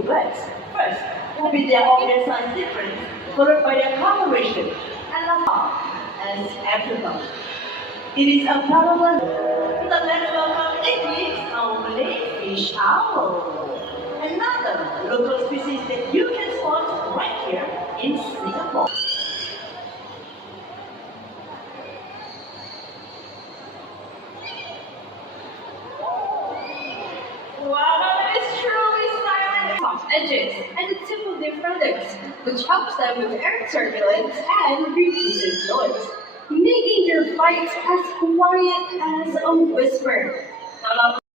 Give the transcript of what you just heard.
two birds. First will be their obvious size difference, followed by their coloration, and last as afterthought. It is a parallel. The let's welcome Eclipse, our Malay fish owl. Another local species that you can spot right here in Singapore. Wow, it is truly silent. Soft edges and the tip of their feathers, which helps them with air turbulence and reduces noise, making their flights as quiet as a whisper. Now,